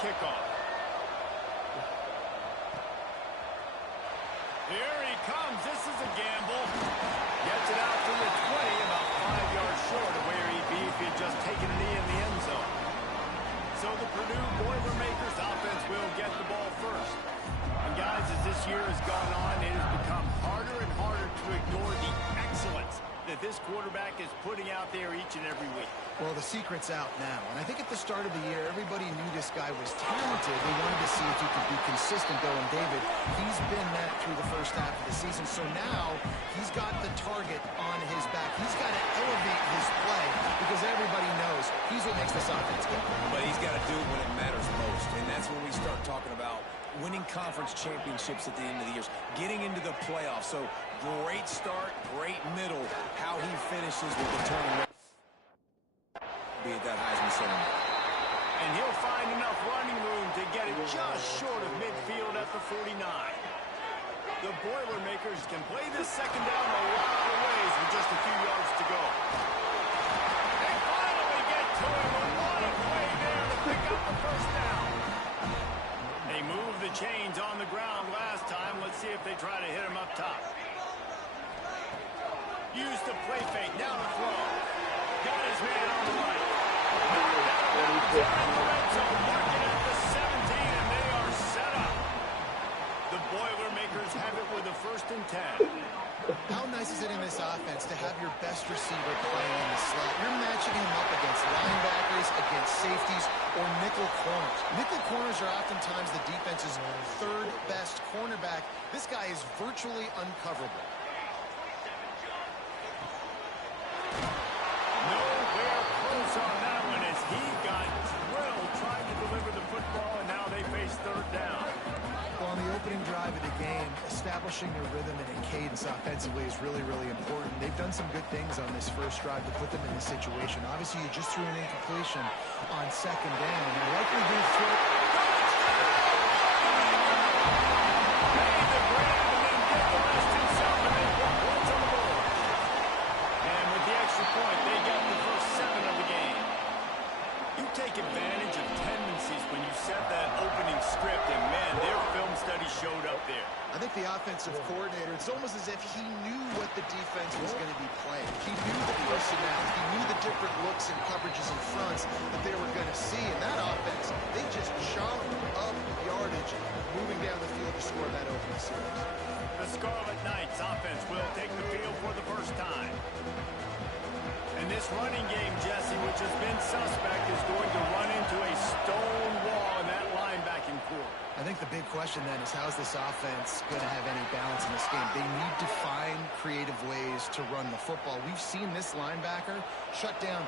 kickoff. Here he comes. This is a gamble. Gets it out to the 20, about 5 yards short of where he'd be if he had just taken a knee in the end zone. So the Purdue Boilermakers offense will get the ball first. And guys, as this year has gone on, it has become harder and harder to ignore the excellence that this quarterback is putting out there each and every week. Well, the secret's out now, and I think at the start of the year, everybody knew this guy was talented. They wanted to see if he could be consistent, though, and David, he's been that through the first half of the season, so now he's got the target on his back. He's got to elevate his play because everybody knows he's what makes this offense good. But he's got to do it when it matters most, and that's when we start talking about winning conference championships at the end of the year, getting into the playoffs. So great start, great middle. How he finishes will determine be at that Heisman ceremony. And he'll find enough running room to get it just short of midfield at the 49. The Boilermakers can play this second down a lot of ways with just a few yards to go. They finally get to him. A lot of play there to pick up the first down. They moved the chains on the ground last time. Let's see if they try to hit him up top. Use the play fake. Now to throw. Got his man on the right. Knocked out of bounds. They're in the red zone. Marking at the 17, and they are set up. The Boilermakers have it with a 1st and 10. How nice is it in this offense to have your best receiver playing in the slot? You're matching him up against linebackers, against safeties, or nickel corners. Nickel corners are oftentimes the defense's 3rd best cornerback. This guy is virtually uncoverable. Nowhere close on that one as he got drilled trying to deliver the football, and now they face 3rd down. Well, on the opening drive of the game, establishing a rhythm and a cadence offensively is really, really important. They've done some good things on this first drive to put them in this situation. Obviously, you just threw an incompletion on 2nd down. You're likely going to throw... Made the grab and then did the rest himself, and they put points on the board. And with the extra point, they got the first 7 of the game. You take advantage of tendencies when you set that opening script, and man, their film study showed up there. I think the offensive coordinator, it's almost as if he knew what the defense was going to be playing. He knew the personnel. He knew the different looks and coverages and fronts that they were going to see. In that offense, they just chopped up yardage, moving down the field to score that opening series. The Scarlet Knights offense will take the field for the first time. And this running game, Jesse, which has been suspect, is going to run into a stone wall in that linebacking core. I think the big question then is how's this offense going to have any balance in this game? They need to find creative ways to run the football. We've seen this linebacker shut down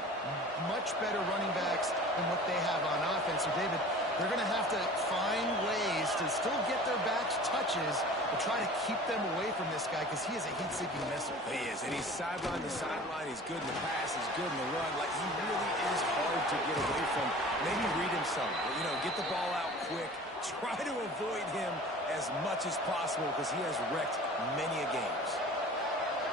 much better running backs than what they have on offense. So, David, they're going to have to find ways to still get their backs touches but try to keep them away from this guy because he is a heat-seeking missile. He is, and he's sideline to sideline. He's good in the pass. He's good in the run. Like, he really is hard to get away from. Maybe read him some. You know, get the ball out quick. Try to avoid him as much as possible because he has wrecked many a games.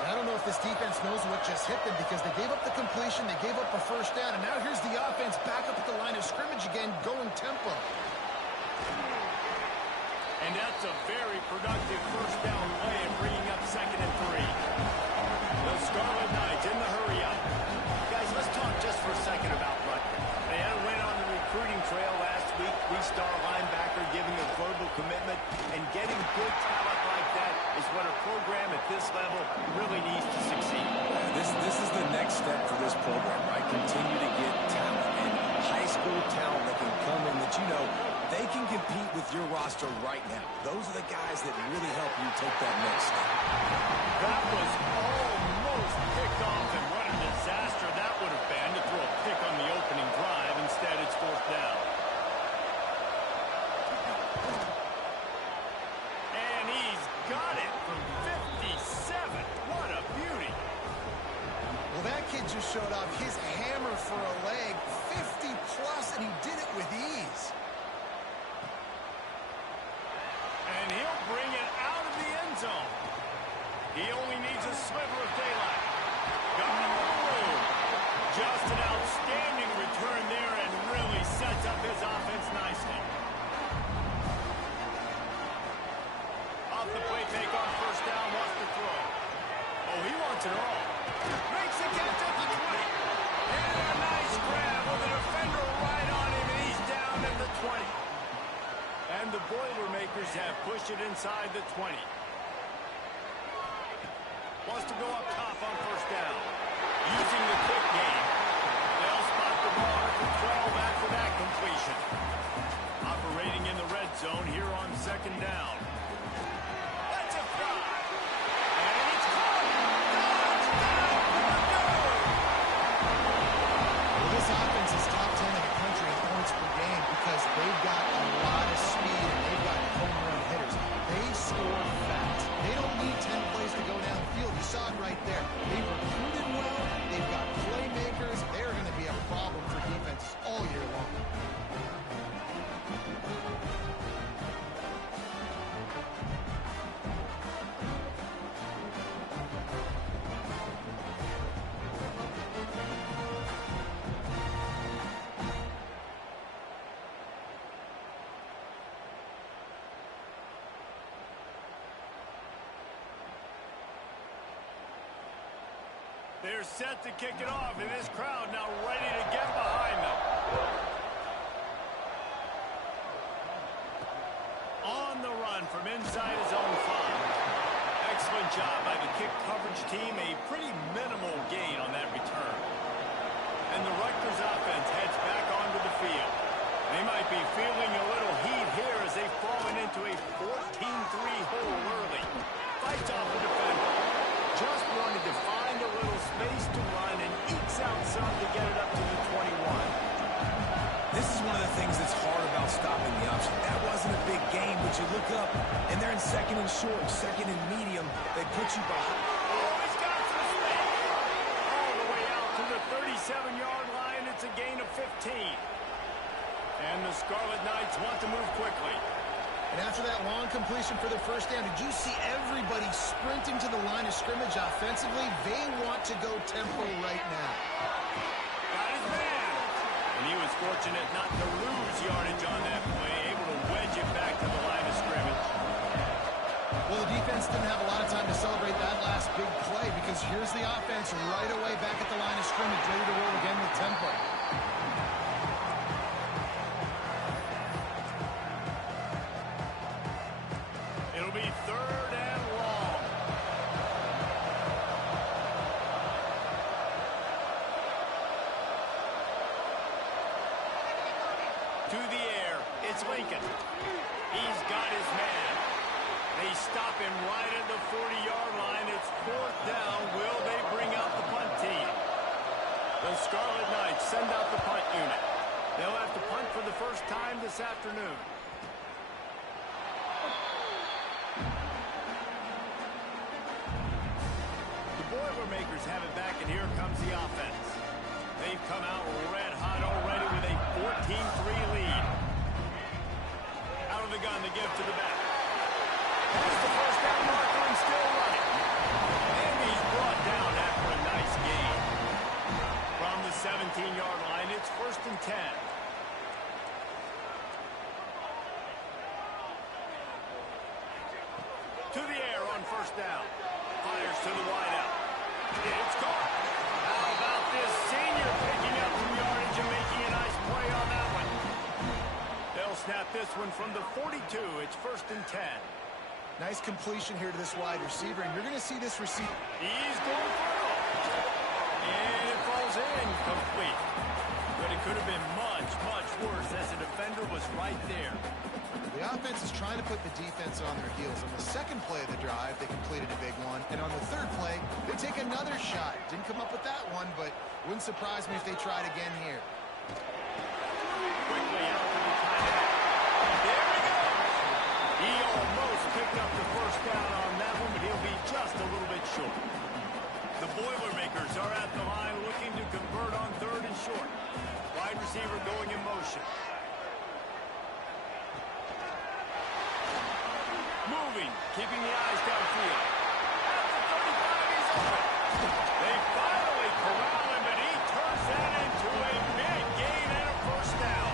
I don't know if this defense knows what just hit them because they gave up the completion, they gave up a first down, and now here's the offense back up at the line of scrimmage again, going tempo. And that's a very productive first down play and bringing up 2nd and 3. The Scarlet Knights in the hurry up. Guys, let's talk just for a second about Rutgers. They had a win on the recruiting trail last week. 3-star linebacker giving a verbal commitment, and getting good talent like that is what a program at this level really needs to succeed. This is the next step for this program, right? Continue to get talent and high school talent that can come in that, you know, they can compete with your roster right now. Those are the guys that really help you take that next step. That was almost picked off, and what a disaster that would have been to throw a pick on the opening drive. Instead, it's 4th down. And he's got it from 57. What a beauty. Well, that kid just showed off his hammer for a leg, 50-plus, and he did it with ease. And he'll bring it out of the end zone. He only needs a sliver of daylight. Got a little room. Just an outstanding return there and really sets up his offense nicely. 20. And the Boilermakers have pushed it inside the 20. Wants to go up top on first down. Using the quick game. They'll spot the ball at the 12 after that completion. Operating in the red zone here on second down. That's a fly. And it's caught. Well, this offense is top 10 in the country in points per game because they've got a lot of speed and they've got home run hitters. They score fast. They don't need 10 plays to go down the field. You saw it right there. They've recruited well. They've got playmakers. They're going to be a problem for defenses all year long. They're set to kick it off, and this crowd now ready to get behind them. On the run from inside his own 5. Excellent job by the kick coverage team. A pretty minimal gain on that return. And the Rutgers offense heads back onto the field. They might be feeling a little heat here as they've fallen into a 14-3 hole early. Fights off the defender. Just wanted to find a little space to run and ekes out some to get it up to the 21. This is one of the things that's hard about stopping the option. That wasn't a big gain, but you look up, and they're in second and short, second and medium. They put you behind. Oh, he's got some space. All the way out to the 37-yard line. It's a gain of 15. And the Scarlet Knights want to move quickly. And after that long completion for their first down, did you see everybody sprinting to the line of scrimmage offensively? They want to go tempo right now. Got his man. And he was fortunate not to lose yardage on that play, able to wedge it back to the line of scrimmage. Well, the defense didn't have a lot of time to celebrate that last big play because here's the offense right away back at the line of scrimmage, ready to roll again with tempo. It'll be 3rd and long. To the air, it's Lincoln. He's got his man. They stop him right at the 40-yard line. It's 4th down. Will they bring out the punt team? The Scarlet Knights send out the punt unit. They'll have to punt for the first time this afternoon. The Boilermakers have it back, and here comes the offense. They've come out red hot already with a 14-3 lead. Out of the gun, the give to the back. Has the first down marker and still running. And he's brought down after a nice gain. From the 17-yard line, it's 1st and 10. To the air on first down. Fires to the wideout. It's caught. How about this senior picking up some yardage and making a nice play on that one? They'll snap this one from the 42. It's 1st and 10. Nice completion here to this wide receiver, and you're going to see this receiver. He's going for it. And it falls in complete. But it could have been much, much worse as the defender was right there. The offense is trying to put the defense on their heels. On the second play of the drive, they completed a big one. And on the third play, they take another shot. Didn't come up with that one, but wouldn't surprise me if they tried again here. Quickly out to the tight end. There he goes. He almost picked up the first down on that one, but he'll be just a little bit short. The Boilermakers are at the line looking to convert on 3rd and short. Wide receiver going in motion. Moving, keeping the eyes downfield. At the 35, he's open. They finally corral him, and he turns that into a big gain and a first down.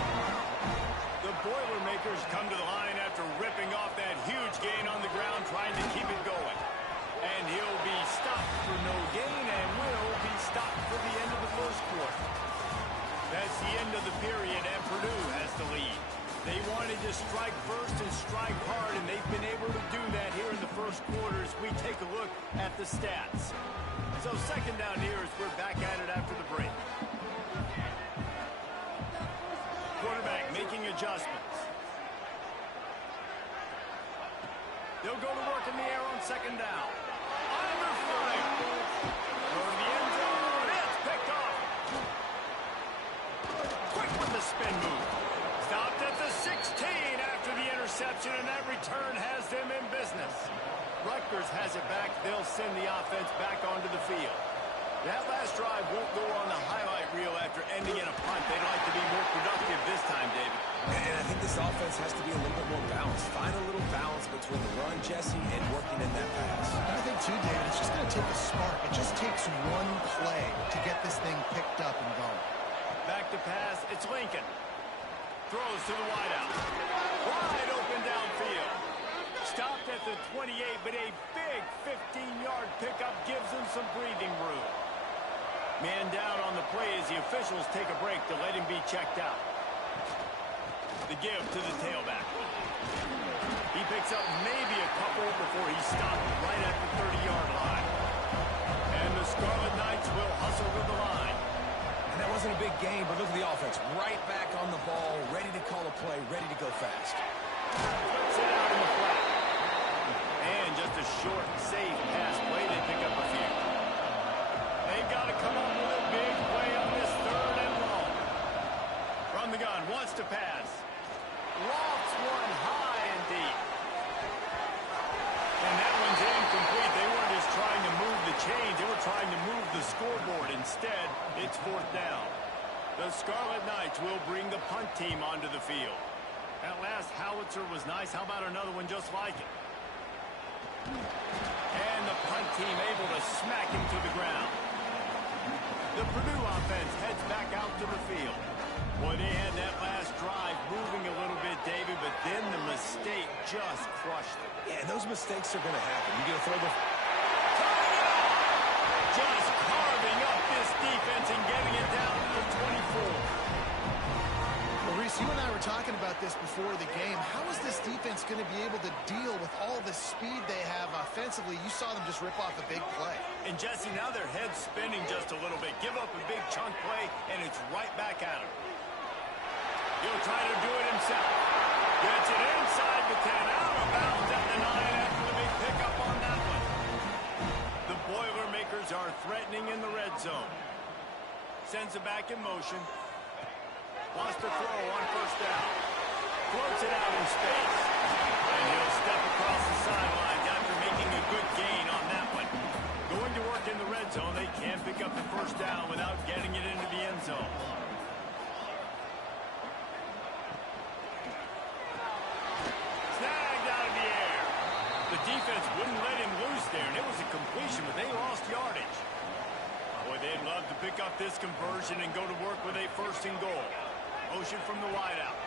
The Boilermakers come to the line after ripping off that huge gain on the ground, trying to keep it going. And he'll be stopped for no gain and will be stopped for the end of the first quarter. That's the end of the period, and Purdue has the lead. They wanted to strike first and strike hard, and they've been able to do that here in the first quarter as we take a look at the stats. So second down here as we're back at it after the break. Quarterback making adjustments. They'll go to work in the air on second down. Under fire. Go to the end zone. It's picked off. Quick with the spin move. Stopped at the 16 after the interception, and that return has them in business. Rutgers has it back. They'll send the offense back onto the field. That last drive won't go on the highlight reel after ending in a punt. They'd like to be more productive this time, David. And I think this offense has to be a little bit more balanced. Find a little balance between the run, Jesse, and working in that pass. I think, too, David, it's just going to take a spark. It just takes one play to get this thing picked up and going. Back to pass. It's Lincoln. Throws to the wideout. Wide open downfield. Stopped at the 28, but a big 15-yard pickup gives him some breathing room. Man down on the play as the officials take a break to let him be checked out. The give to the tailback. He picks up maybe a couple before he's stopped right at the 30-yard line. And the Scarlet Knights will hustle to the line. And that wasn't a big game, but look at the offense. Right back on the ball, ready to call a play, ready to go fast. Flips it out in the flat. And just a short, safe pass play. They pick up a few. They've got to come up with a big play on this third and long. From the gun, wants to pass. Lofts one high and deep. And that one's incomplete. They weren't just trying to move the chains. They were trying to move the scoreboard. Instead, it's fourth down. The Scarlet Knights will bring the punt team onto the field. That last howitzer was nice. How about another one just like it? And the punt team able to smack him to the ground. The Purdue offense heads back out to the field. Boy, they had that last drive moving a little bit, David, but then the mistake just crushed them. Yeah, those mistakes are going to happen. You're going to throw the... Just carving up this defense and getting it down to the 24. Well, Reese, you and I were talking about this before the game. How is this defense going to be able to deal with all the speed they have offensively? You saw them just rip off a big play. And, Jesse, now their head's spinning just a little bit. Give up a big chunk play, and it's right back at him. He'll try to do it himself. Gets it inside the 10, out of bounds at the 9 after the big pickup on that one. The Boilermakers are threatening in the red zone. Sends it back in motion. Wants to throw on first down. Floats it out in space. And he'll step across the sidelines after making a good gain on that one. Going to work in the red zone, they can't pick up the first down without getting it into the end zone. Snagged out of the air. The defense wouldn't let him loose there, and it was a completion, but they lost yardage. Boy, they'd love to pick up this conversion and go to work with a first and goal. Motion from the wideout.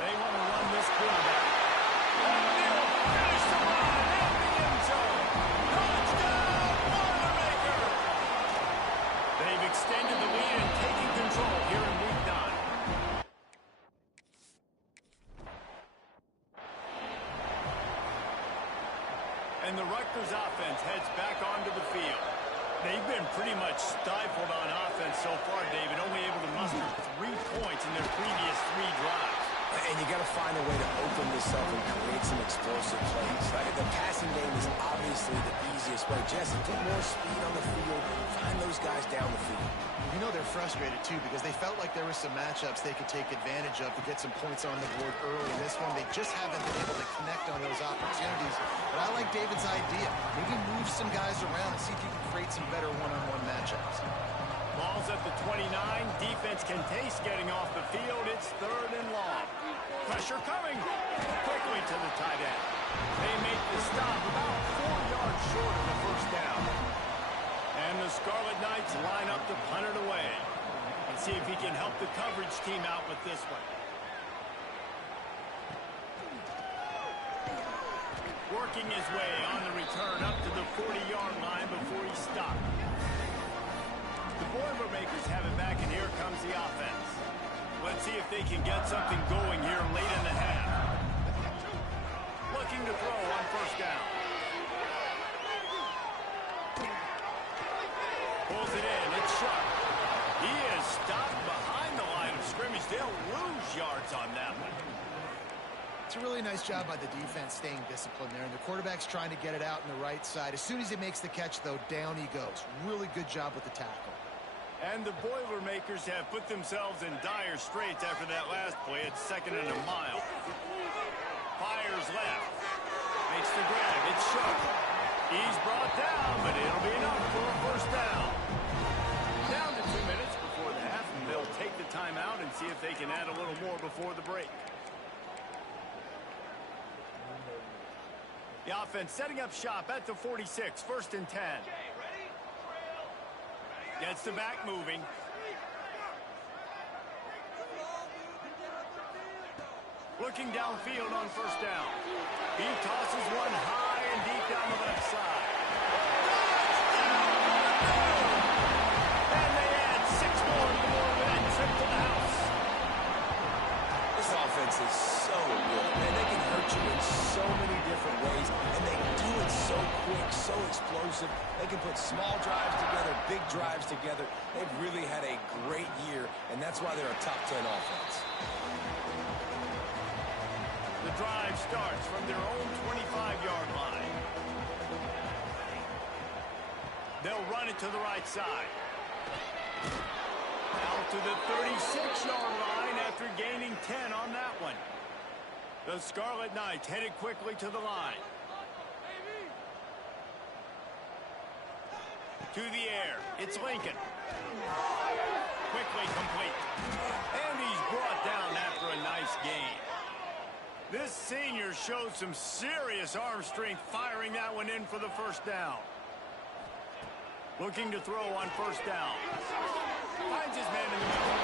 They want to run this quarterback. They'll finish the run at the end zone. Touchdown, Boilermakers! They've extended the lead and taken control here in week 9. And the Rutgers offense heads back onto the field. They've been pretty much stifled on offense so far, David, only able to muster 3 points in their previous 3 drives. And you got to find a way to open this up and create some explosive plays. The passing game is obviously the easiest way. Jesse, get more speed on the field. Find those guys down the field. You know they're frustrated, too, because they felt like there were some matchups they could take advantage of to get some points on the board early. In this one, they just haven't been able to connect on those opportunities. But I like David's idea. Maybe move some guys around and see if you can create some better one-on-one matchups. Ball's at the 29. Defense can taste getting off the field. It's third and long. Pressure coming. Quickly to the tight end. They make the stop about 4 yards short of the first down. And the Scarlet Knights line up to punt it away. Let's see if he can help the coverage team out with this one. Working his way on the return up to the 40-yard line before he stopped. The Boilermakers have it back, and here comes the offense. Let's see if they can get something going here late in the half. Looking to throw on first down. Pulls it in. It's Sharp. He is stopped behind the line of scrimmage. They'll lose yards on that one. It's a really nice job by the defense staying disciplined there, and the quarterback's trying to get it out on the right side. As soon as he makes the catch, though, down he goes. Really good job with the tackle. And the Boilermakers have put themselves in dire straits after that last play. It's 2nd and a mile. Fires left. Makes the grab. It's Sharp. He's brought down, but it'll be enough for a first down. Down to 2 minutes before the half, and they'll take the timeout and see if they can add a little more before the break. The offense setting up shop at the 46, 1st and 10. Gets the back moving. Looking downfield on first down. He tosses one high and deep down the left side. And they add 6 more with that trip to the house. This offense is so good, man. They can hurt you in so many different ways, and they do it so quick, so explosive. They can put small drives together, big drives together. They've really had a great year, and that's why they're a top 10 offense. The drive starts from their own 25-yard line. They'll run it to the right side. Out to the 36-yard line after gaining 10 on that one. The Scarlet Knights headed quickly to the line. To the air. It's Lincoln. Quickly complete. And he's brought down after a nice gain. This senior showed some serious arm strength firing that one in for the first down. Looking to throw on first down. Finds his man in the middle.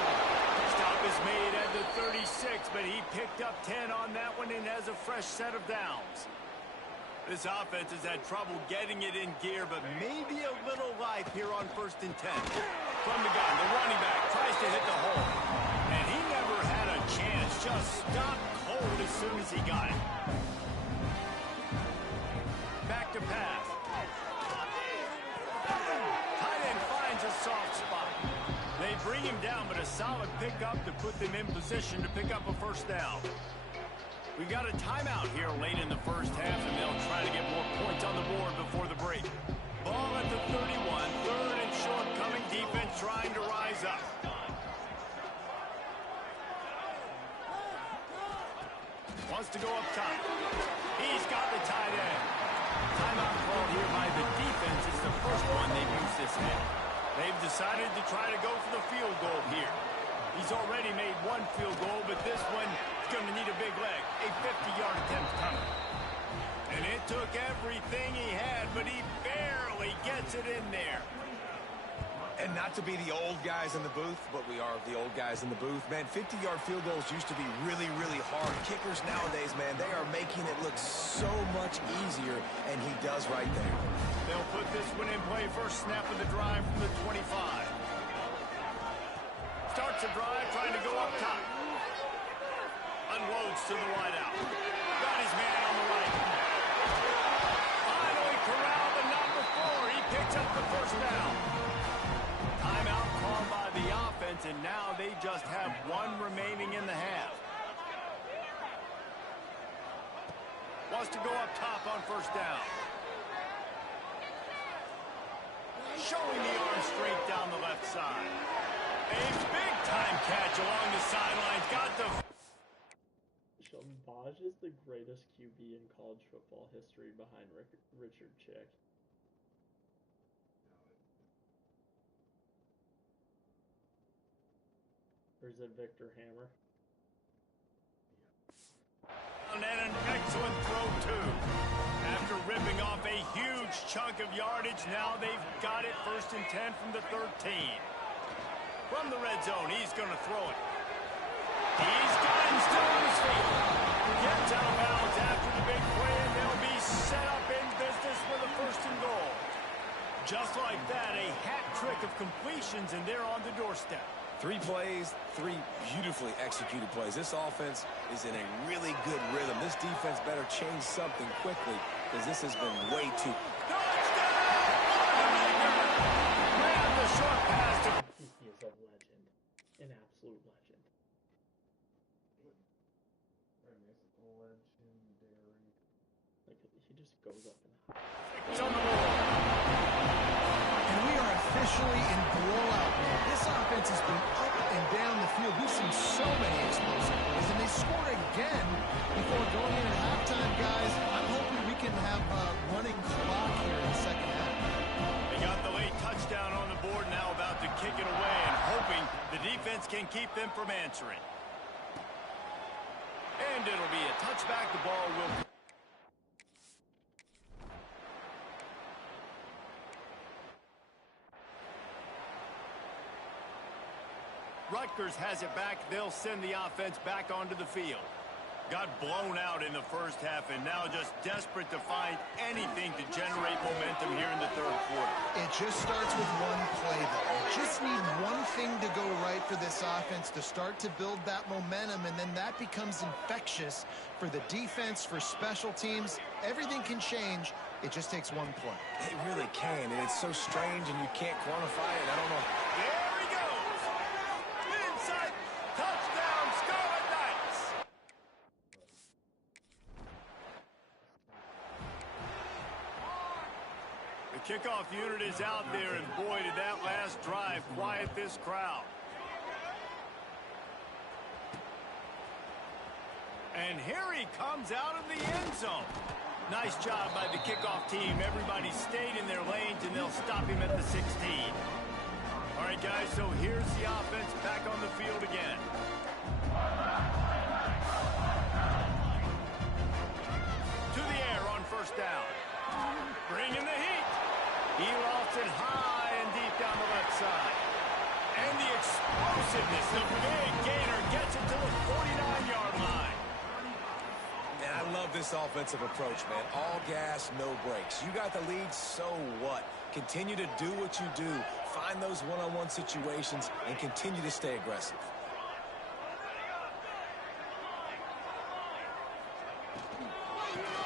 Stop is made at the 36, but he picked up 10 on that one and has a fresh set of downs. This offense has had trouble getting it in gear, but maybe a little life here on 1st and 10. From the gun, the running back tries to hit the hole. And he never had a chance, just stopped cold as soon as he got it. Back to pass. Tight end finds a soft spot. They bring him down, but a solid pickup to put them in position to pick up a first down. We've got a timeout here late in the first half, and they'll try to get more points on the board before the break. Ball at the 31, 3rd and short, coming defense trying to rise up. Wants to go up top. He's got the tight end. Timeout called here by the defense. It's the first one they've used this half. They've decided to try to go for the field goal here. He's already made 1 field goal, but this one is going to need a big leg. A 50-yard attempt coming. And it took everything he had, but he barely gets it in there. And not to be the old guys in the booth, but we are the old guys in the booth. Man, 50-yard field goals used to be really, really hard. Kickers nowadays, man, they are making it look so much easier, and he does right there. They'll put this one in play. First snap of the drive from the 25. Starts a drive, trying to go up top. Unloads to the wideout. Got his man on the right. Finally corralled, but not before. He picks up the first down. Timeout called by the offense, and now they just have 1 remaining in the half. Wants to go up top on first down. Showing the arm straight down the left side. A big-time catch along the sidelines. Got the... Sheldon Baj is the greatest QB in college football history behind Richard Chick. Or is it Victor Hammer? And an excellent throw, too. After ripping off a huge chunk of yardage, now they've got it 1st and 10 from the 13. From the red zone, he's going to throw it. He's got him still on his feet. Gets out of bounds after the big play, and they'll be set up in business for the 1st and goal. Just like that, a hat trick of completions, and they're on the doorstep. 3 plays, 3 beautifully executed plays. This offense is in a really good rhythm. This defense better change something quickly because this has been way too... Grab the short pass to... He is a legend. An absolute legend. Like, he just goes up and It's on the board. And we are officially in blowout mode. This offense has been up and down the field. We've seen so many explosive plays, and they score again before going into halftime, guys. I'm hoping we can have a running clock here in the second half. They got the late touchdown on the board, now about to kick it away and hoping the defense can keep them from answering. And it'll be a touchback. The ball will... Rutgers has it back. They'll send the offense back onto the field. Got blown out in the first half and now just desperate to find anything to generate momentum here in the third quarter. It just starts with one play, though. You just need one thing to go right for this offense to start to build that momentum, and then that becomes infectious for the defense, for special teams. Everything can change. It just takes one play. It really can, and it's so strange, and you can't quantify it. I don't know. There he goes. Inside. Touchdown, Scarlet Knights. The kickoff unit is out there, and boy, did that last drive quiet this crowd. And here he comes out of the end zone. Nice job by the kickoff team. Everybody stayed in their lanes, and they'll stop him at the 16. All right, guys, so here's the offense back on the field again. To the air on first down. Bringing the heat. He lofts it high and deep down the left side. And the explosiveness, the big gainer gets it to the 49-yard line. And I love this offensive approach, man. All gas, no brakes. You got the lead, so what? Continue to do what you do. Find those one-on-one situations and continue to stay aggressive.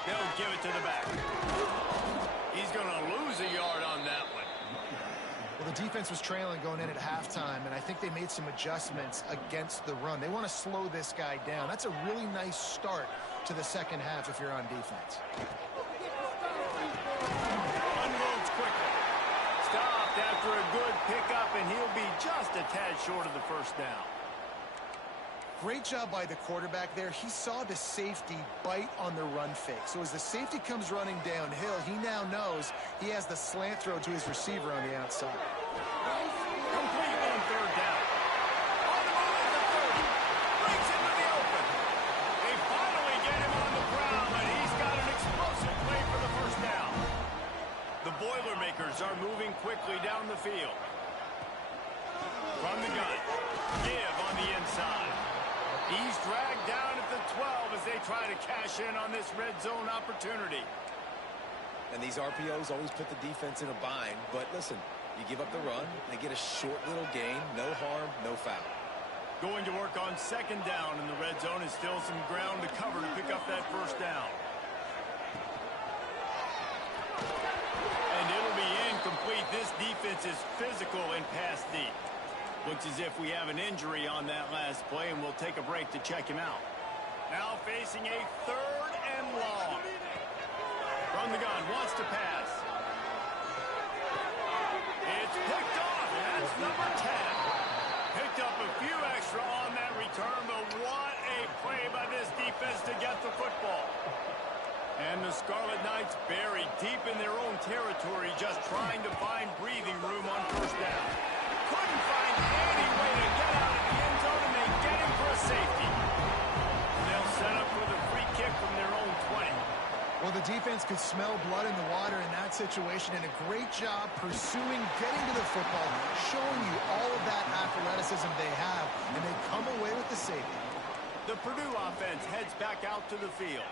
They'll give it to the back. He's going to lose a yard on that one. Well, the defense was trailing going in at halftime, and I think they made some adjustments against the run. They want to slow this guy down. That's a really nice start to the second half if you're on defense. Unloads quickly. Stopped after a good pickup, and he'll be just a tad short of the first down. Great job by the quarterback there. He saw the safety bite on the run fake. So as the safety comes running downhill, he now knows he has the slant throw to his receiver on the outside. Complete on third down. On the move at the 30. Breaks into the open. They finally get him on the ground, and he's got an explosive play for the first down. The Boilermakers are moving quickly down the field. From the gun. Give on the inside. He's dragged down at the 12 as they try to cash in on this red zone opportunity. And these RPOs always put the defense in a bind. But listen, you give up the run, they get a short little gain, no harm, no foul. Going to work on second down in the red zone is still some ground to cover to pick up that first down. And it'll be incomplete. This defense is physical and pass deep. Looks as if we have an injury on that last play, and we'll take a break to check him out. Now facing a third and long. From the gun, wants to pass. It's picked off, and that's number 10. Picked up a few extra on that return, but what a play by this defense to get the football. And the Scarlet Knights buried deep in their own territory, just trying to find breathing room on first down. Couldn't find any way to get out of the end zone, and they get him for a safety. They'll set up for the free kick from their own 20. Well, the defense could smell blood in the water in that situation, and a great job pursuing, getting to the football, showing you all of that athleticism they have, and they come away with the safety. The Purdue offense heads back out to the field.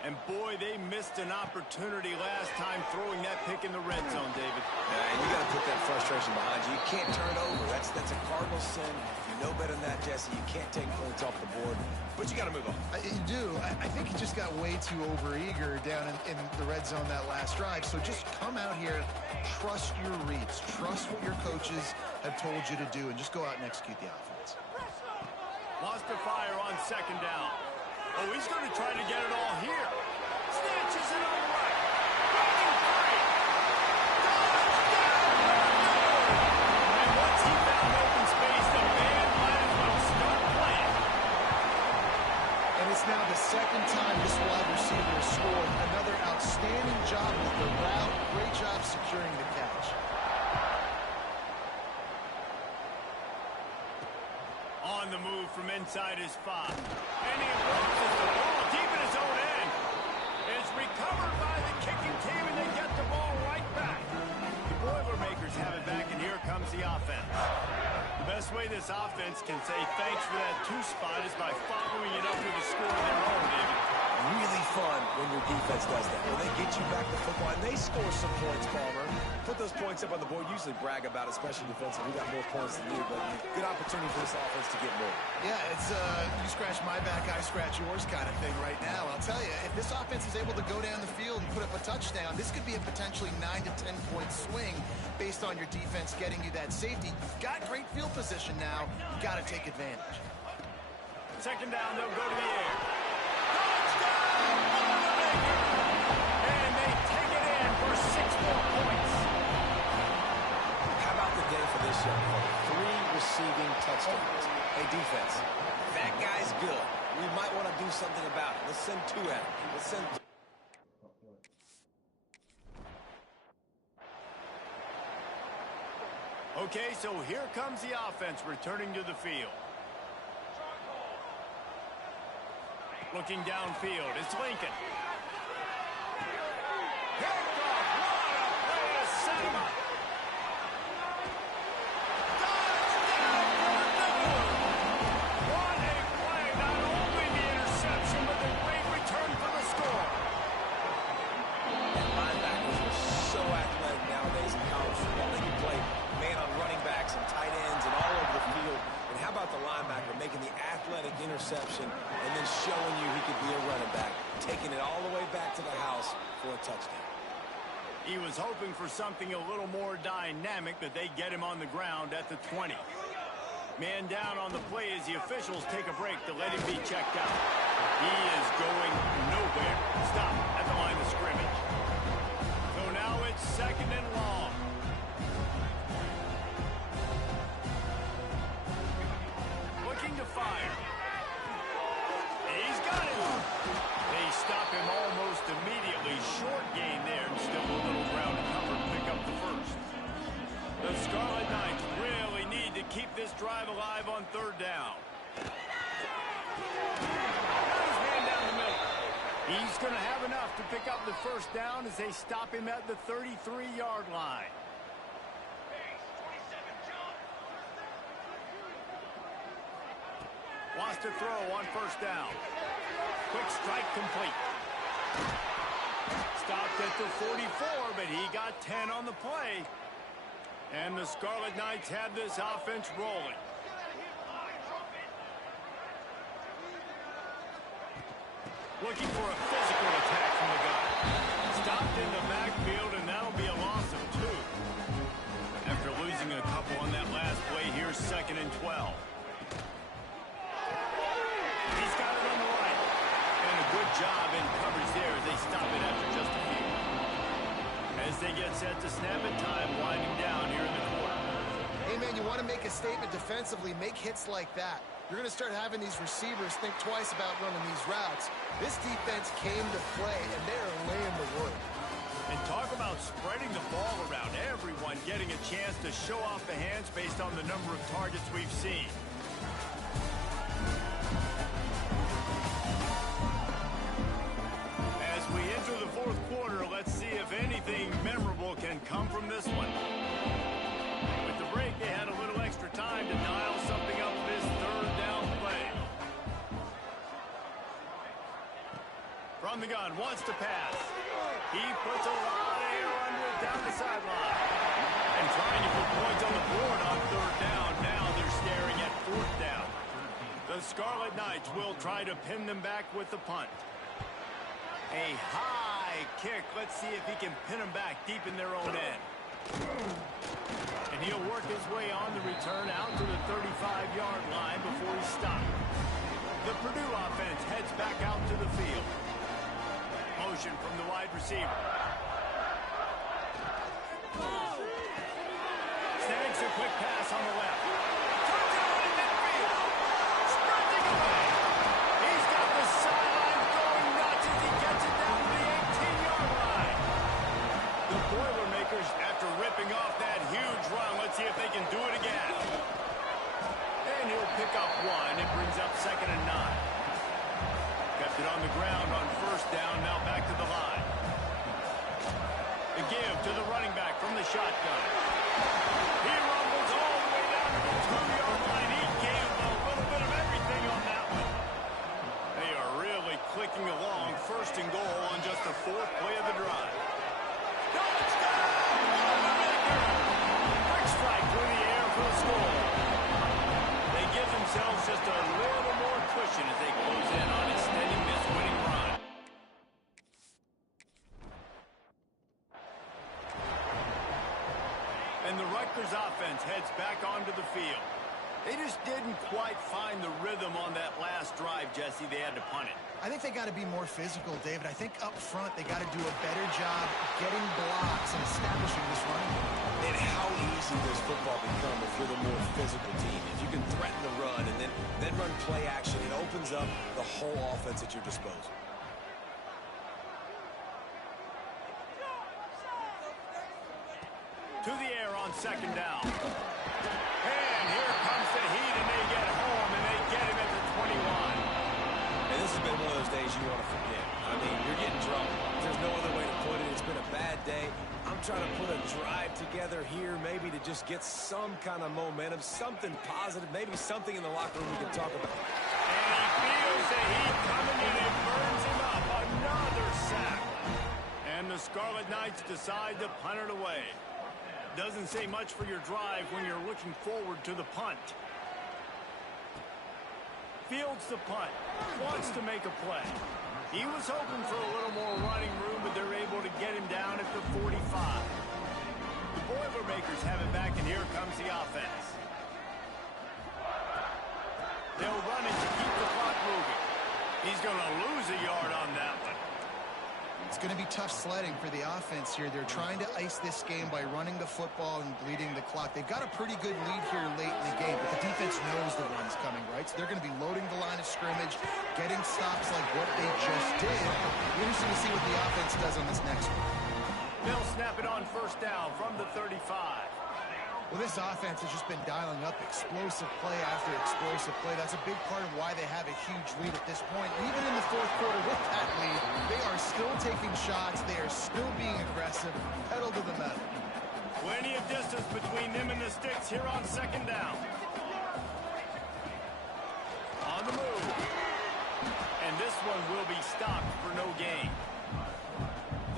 And boy, they missed an opportunity last time throwing that pick in the red zone, David. You got to put that frustration behind you. You can't turn it over. That's a cardinal sin. You know better than that, Jesse. You can't take points off the board, but you got to move on. You do. I think he just got way too overeager down in the red zone that last drive. So just come out here, trust your reads, trust what your coaches have told you to do, and just go out and execute the offense. Wants to fire on second down. Oh, he's going to try to get it all here. Snatches it on the right. Running free. And once he found open space, the man might as well start playing. And it's now the second time this wide receiver has scored. Another outstanding job with the route. Great job securing the catch. On the move from inside his 5. And he launches the ball deep in his own end. It's recovered by the kicking team, and they get the ball right back. The Boilermakers have it back, and here comes the offense. The best way this offense can say thanks for that 2 spot is by following it up with a score of their own, David. Really fun when your defense does that. When they get you back to football, and they score some points, Palmer. Put those points up on the board. Usually brag about it, especially defensive. We got more points than you, but good opportunity for this offense to get more. Yeah, it's you scratch my back, I scratch yours kind of thing right now. I'll tell you, if this offense is able to go down the field and put up a touchdown, this could be a potentially 9 to 10 point swing based on your defense getting you that safety. You've got great field position now. You've got to take advantage. Second down, they'll go to the air. Touchdown, Boilermakers! And they take it in for 6 more points. How about the day for this young player? 3 receiving touchdowns. Hey, defense, that guy's good. We might want to do something about it. Let's send 2 at him. Let's send 3. Okay, so here comes the offense returning to the field. Looking downfield, it's Lincoln. Picked off, what a play to set him up. Touchdown, Purdue! What a play, not only the interception, but the great return for the score. And linebackers are so athletic nowadays in college football. They can play man on running backs and tight ends and all over the field. And how about the linebacker making the athletic interception and then showing you he could be a running back, taking it all the way back to the house for a touchdown. He was hoping for something a little more dynamic, but they get him on the ground at the 20. Man down on the play as the officials take a break to let him be checked out. He is going nowhere. Stop at the line of scrimmage. So now it's second and long. Looking to fire. He's got it. They stop him almost immediately. Short gain there, and still a little ground to cover to pick up the first. The Scarlet Knights really need to keep this drive alive on 3rd down. Now he's man down the middle. He's going to have enough to pick up the first down as they stop him at the 33-yard line. Wants to throw on 1st down. Quick strike complete. Stopped at the 44, but he got 10 on the play. And the Scarlet Knights have this offense rolling. Looking for a physical attack from the guy. Stopped in the backfield, and that'll be a loss of 2. After losing a couple on that last play, here's 2nd and 12. He's got it on the right. And a good job in coverage there as they stop it after just a few. As they get set to snap it, time winding down here in the quarter. Hey, man, you want to make a statement defensively, make hits like that. You're going to start having these receivers think twice about running these routes. This defense came to play, and they're laying the wood. And talk about spreading the ball around. Everyone getting a chance to show off the hands based on the number of targets we've seen. As we enter the 4th quarter, let's see if anything memorable can come from this one. With the break, they had a little extra time to dial something up this 3rd down play. From the gun, wants to pass. He puts a lot of air under it down the sideline. And trying to put points on the board on third down. Now they're staring at fourth down. The Scarlet Knights will try to pin them back with the punt. A high kick. Let's see if he can pin them back deep in their own end. And he'll work his way on the return out to the 35-yard line before he's stopped. The Purdue offense heads back out to the field. Motion from the wide receiver. Snags a quick pass on the left. Turns it on in midfield. Sprinting away. He's got the sideline going nuts as he gets it down to the 18-yard line. The Boilermakers, after ripping off that huge run, let's see if they can do it again. And he'll pick up one. It brings up 2nd and 9. Kept it on the ground on first down, now back to the line. The give to the running back from the shotgun. He rumbles all the way down to the 2-yard line. He gave a little bit of everything on that one. They are really clicking along. 1st and goal on just the 4th play of the drive. Touchdown! Quick strike through the air for the score. They give themselves just a little more cushion as they close in on extending this winning run. And the Rutgers offense heads back onto the field. They just didn't quite find the rhythm on that last drive, Jesse. They had to punt it. I think they got to be more physical, David. I think up front they got to do a better job getting blocks and establishing this running game. And how easy does football become if you're the more physical team? If you can threaten the run and then run play action, it opens up the whole offense at your disposal. To the air on 2nd down. And here comes the heat, and they get home, and they get him at the 21. And this has been one of those days you want to forget. I mean, you're getting drunk. There's no other way to put it. It's been a bad day. I'm trying to put a drive together here, maybe to just get some kind of momentum, something positive, maybe something in the locker room we can talk about. And he feels the heat coming, and it burns him up. Another sack. And the Scarlet Knights decide to punt it away. Doesn't say much for your drive when you're looking forward to the punt. Fields the punt. Wants to make a play. He was hoping for a little more running room, but they're able to get him down at the 45. The Boilermakers have it back, and here comes the offense. They'll run it to keep the clock moving. He's going to lose a yard on that one. It's going to be tough sledding for the offense here. They're trying to ice this game by running the football and bleeding the clock. They've got a pretty good lead here late in the game, but the defense knows the run's coming, right? So they're going to be loading the line of scrimmage, getting stops like what they just did. We're interested to see what the offense does on this next one. They'll snap it on 1st down from the 35. Well, this offense has just been dialing up explosive play after explosive play. That's a big part of why they have a huge lead at this point. Even in the 4th quarter with that lead, they are still taking shots. They are still being aggressive, pedal to the metal. Plenty of distance between them and the sticks here on 2nd down. On the move. And this one will be stopped for no gain.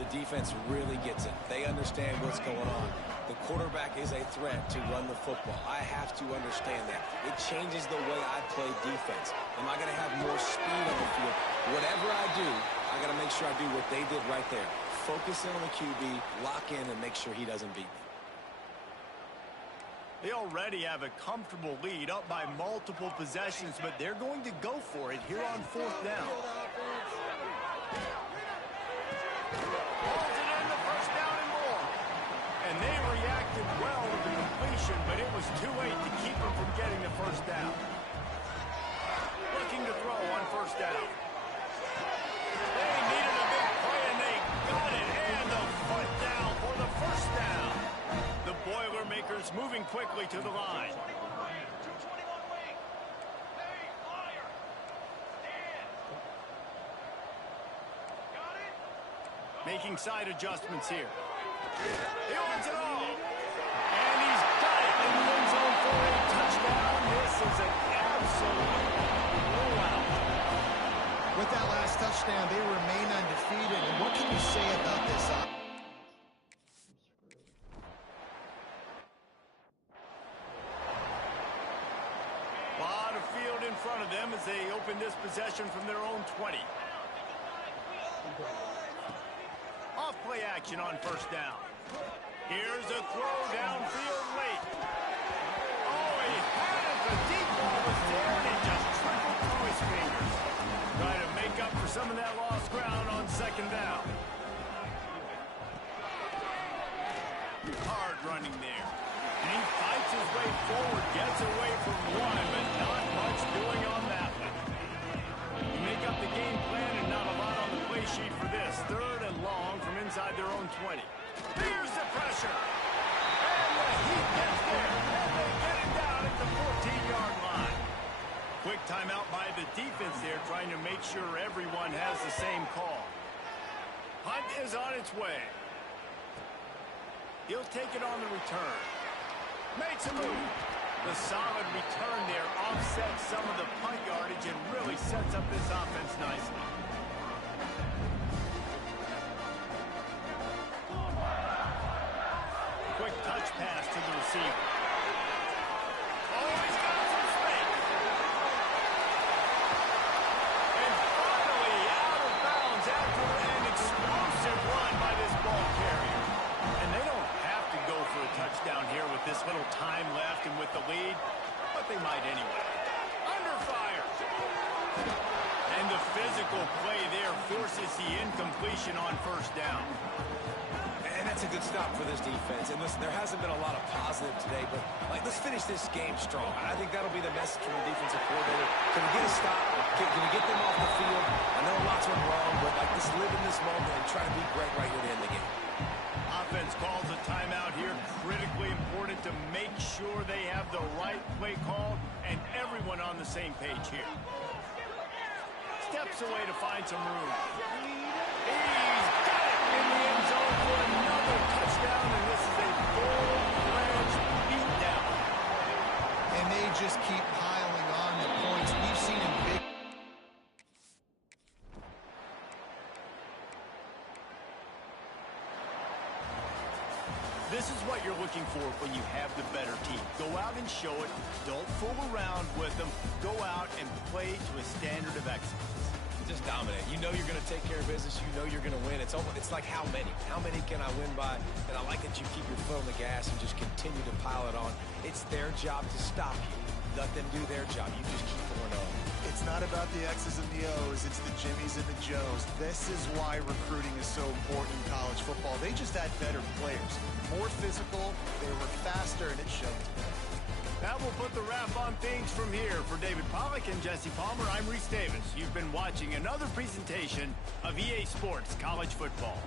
The defense really gets it. They understand what's going on. The quarterback is a threat to run the football. I have to understand that. It changes the way I play defense. Am I going to have more speed on the field? Whatever I do, I got to make sure I do what they did right there. Focus in on the QB, lock in, and make sure he doesn't beat me. They already have a comfortable lead up by multiple possessions, but they're going to go for it here on 4th down. Holds it in the 1st down and more. And they reacted well with the completion, but it was too late to keep them from getting the 1st down. Looking to throw on 1st down. They needed a big play, and they got it. And the foot down for the 1st down. The Boilermakers moving quickly to the line. Making side adjustments here. He wants it all. And he's got it in the end zone for a touchdown. This is an absolute blowout. With that last touchdown, they remain undefeated. And what can you say about this? A lot of field in front of them as they open this possession from their own 20. Off play action on first down. Here's a throw downfield late. Oh, he had it. The deep ball was there, and it just trickled through his fingers. Trying to make up for some of that lost ground on second down. Hard running there. And he fights his way forward, gets away from one, but not much doing on that one. You make up the game plan and not a lot on the play sheet for this. Third and long from inside their own 20. Here's the pressure. And the heat gets there. And they get it down at the 14-yard line. Quick timeout by the defense there, trying to make sure everyone has the same call. Hunt is on its way. He'll take it on the return. Makes a move. The solid return there offsets some of the punt yardage and really sets up this offense nicely. Quick touch pass to the receiver. Oh, he's got some space. And finally out of bounds after an explosive run by this ball carrier. And they don't have to go for a touchdown here with this little time left and with the lead, but they might anyway. Under fire. And the physical play there forces the incompletion on first down. And that's a good stop for this defense. And listen, there hasn't been a lot of positive today, but let's finish this game strong. I think that'll be the message from the defensive coordinator. Can we get a stop? Can we get them off the field? I know lots went wrong, but just live in this moment and try to be great right here to end the game. Offense calls a timeout here. Critically important to make sure they have the right play call and everyone on the same page here. Steps away to find some room. He's got it in the end zone for another touchdown, and this is a full-fledged beatdown. And they just keep piling on the points. We've seen in big... This is what you're looking for when you have the better team. Go out and show it. Don't fool around with them. Go out and play to a standard of excellence. Just dominate. You know you're going to take care of business. You know you're going to win. It's like how many? How many can I win by? And I like that you keep your foot on the gas and just continue to pile it on. It's their job to stop you. Let them do their job. You just keep pouring on. It's not about the X's and the O's. It's the Jimmies and the Joes. This is why recruiting is so important in college football. They just had better players. More physical, they were faster, and it showed. That will put the wrap on things from here. For David Pollack and Jesse Palmer, I'm Reese Davis. You've been watching another presentation of EA Sports College Football.